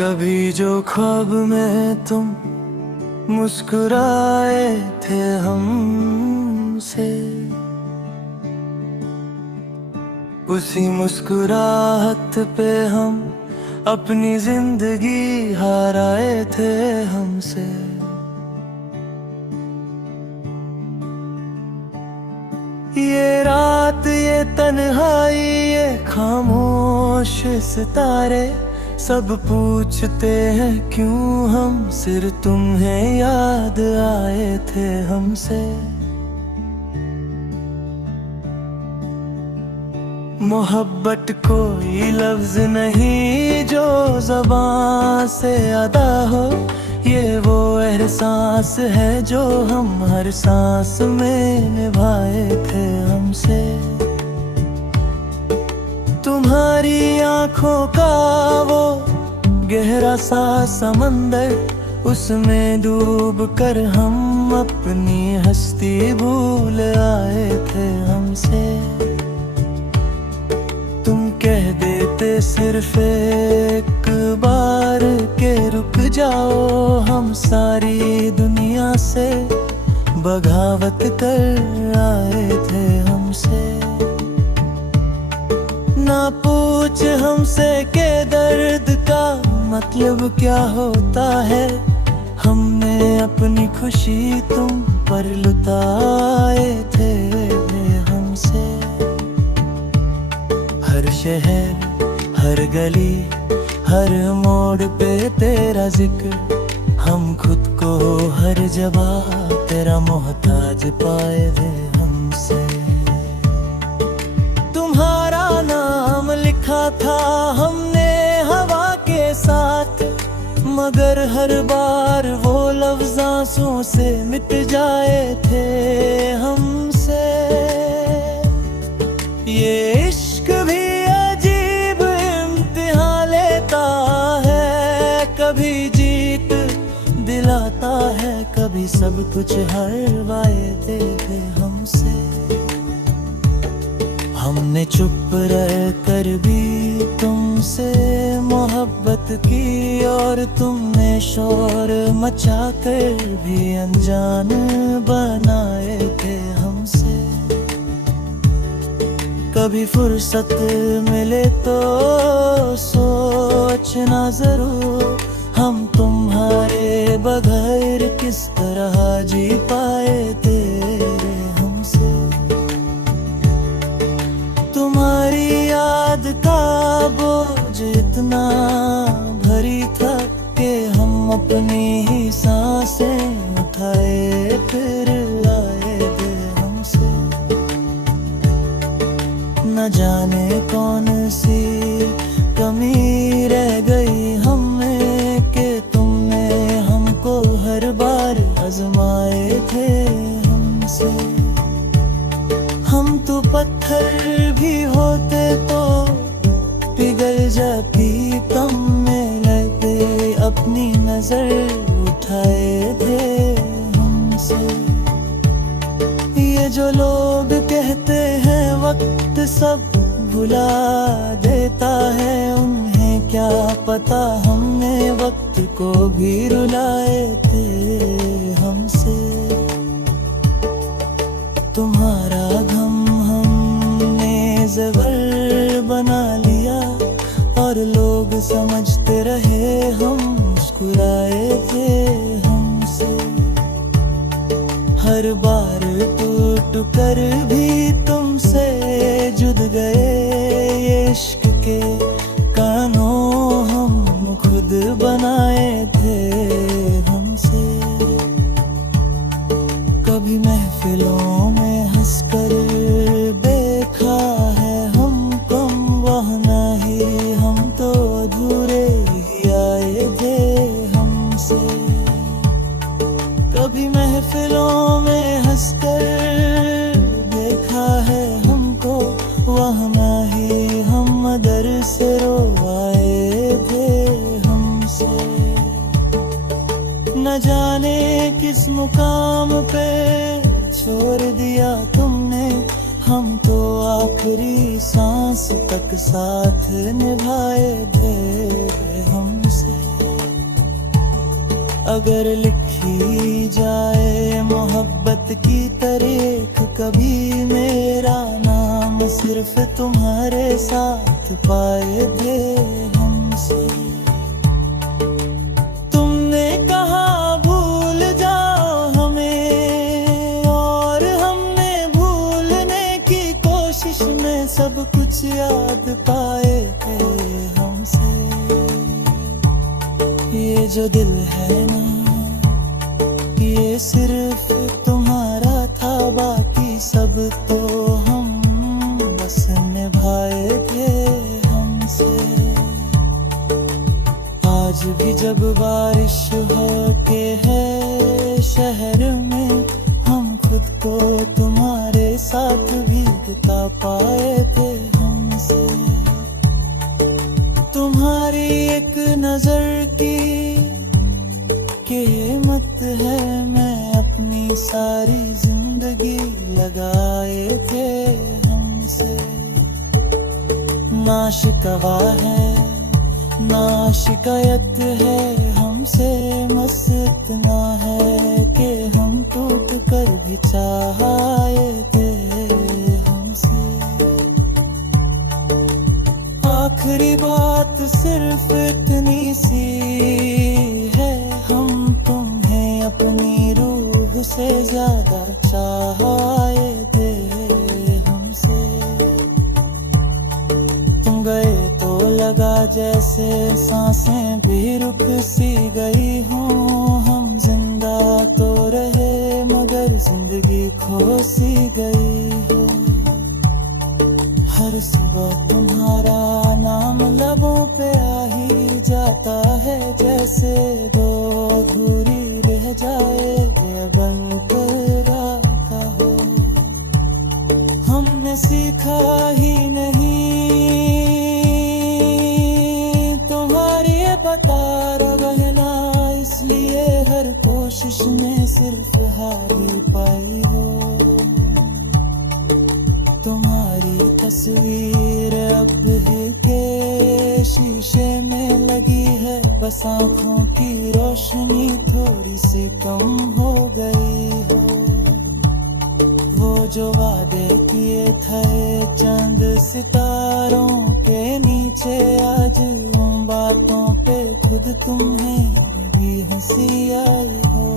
कभी जो ख्वाब में तुम मुस्कुराए थे हमसे, उसी मुस्कुराहट पे हम अपनी जिंदगी हाराए थे हमसे। ये रात, ये तन्हाई, ये खामोश सितारे सब पूछते हैं क्यों हम, सिर्फ तुम्हें याद आए थे हमसे। मोहब्बत कोई लफ्ज नहीं जो ज़बान से अदा हो, ये वो एहसास है जो हम हर सांस में निभाए थे हमसे। तुम्हारी आंखों का वो गहरा सा समंदर, उसमें डूब कर हम अपनी हस्ती भूल आए थे हमसे। तुम कह देते सिर्फ एक बार के रुक जाओ, हम सारी दुनिया से बगावत कर आए थे हमसे। ना पूछ हमसे के दर्द का मतलब क्या होता है, हमने अपनी खुशी तुम पर लुटाए थे हमसे। हर शहर, हर गली, हर मोड़ पे तेरा जिक्र, हम खुद को हर जगह तेरा मोहताज पाए थे हमसे। तुम्हारा नाम लिखा था हमने हवा के साथ, मगर हर बार वो लफ्ज़ आंसुओं से मिट जाए थे हमसे। ये इश्क भी अजीब इम्तिहान लेता है, कभी जीत दिलाता है, कभी सब कुछ हरवाए थे हमसे। हमने चुप रह कर भी तुमसे मोहब्बत की, और तुमने शोर मचा कर भी अनजान बनाए थे हमसे। कभी फुर्सत मिले तो सोचना जरूर, हम तुम्हारे बगैर किस तरह जी पाए थे हमसे। तुम्हारी याद का बोझ इतना भरी था कि हम अपनी ही सांसें उठाए फिर आए थे हमसे। न जाने कौन सी कमी रह गई हमें कि तुमने हमको हर बार आजमाए थे हमसे। हम तो पत्थर भी होते तो पिघल जाती कम में लगते, अपनी नजर उठाए थे हमसे। ये जो लोग कहते हैं वक्त सब भुला देता है, उन्हें क्या पता हमने वक्त को भी रुलाए थे हमसे। तुम्हारा गम हमने ज़बर बना लिया, और लोग समझते रहे हम मुस्कुराए थे हमसे। हर बार टूट कर भी तुमसे जुद गए, ये इश्क के कानों हम खुद बनाए थे हमसे। कभी महफिलों में हंसकर देखा है हम कम, वरना ही हम तो अधूरे ही आए थे हमसे। कभी महफिलों में हंसकर देखा है हमको, वरना ही हम दर से रो आए थे हमसे। न जाने किस मुकाम पे छोड़ दिया तुमने, हम तो आखिरी सांस तक साथ निभाए थे हमसे। अगर लिखी जाए मोहब्बत की तारीख कभी, मेरा नाम सिर्फ तुम्हारे साथ पाए थे हमसे। तुमने कहा भूल जाओ हमें, और हमने भूलने की कोशिश में सब कुछ याद पाए थे हमसे। ये जो दिल है ना, ये सिर्फ तुम्हारा था, बाकी सब तो हम बस निभाए थे हमसे। आज भी जब बारिश होके है शहर में, हम खुद को तुम्हारे साथ भीगता पाए थे हमसे। तुम्हारी एक नजर की कीमत है, मैं अपनी सारी जिंदगी लगाए थे हमसे। ना शिकवा है ना शिकायत है हमसे, बस इतना है कि हम टूट कर भी चाहे थे हमसे। आखिरी बात सिर्फ इतनी सी है, हम तुम्हें अपनी रूह से ज्यादा चाहे थे हमसे। तुम गए तो लगा जैसे सांसें भी रुक सी गई हों, हम जिंदा तो रहे मगर जिंदगी खो सी गई हो। हर सुबह तुम्हारा नाम लबों पे आ ही जाता है, जैसे दो अधूरी रह जाए या बनकर रखा हो। हमने सीखा ही नहीं तुम्हारी बता रहना, इसलिए हर कोशिश में सिर्फ हार ही पाई हो। तुम्हारी तस्वीर अब ही के शीशे में लगी है, बस आँखों की रोशनी थोड़ी सी कम हो गई हो। वो जो वादे किए थे चंद सितारों के नीचे, आज उन बातों पे खुद तुम्हें भी हंसी आई हो।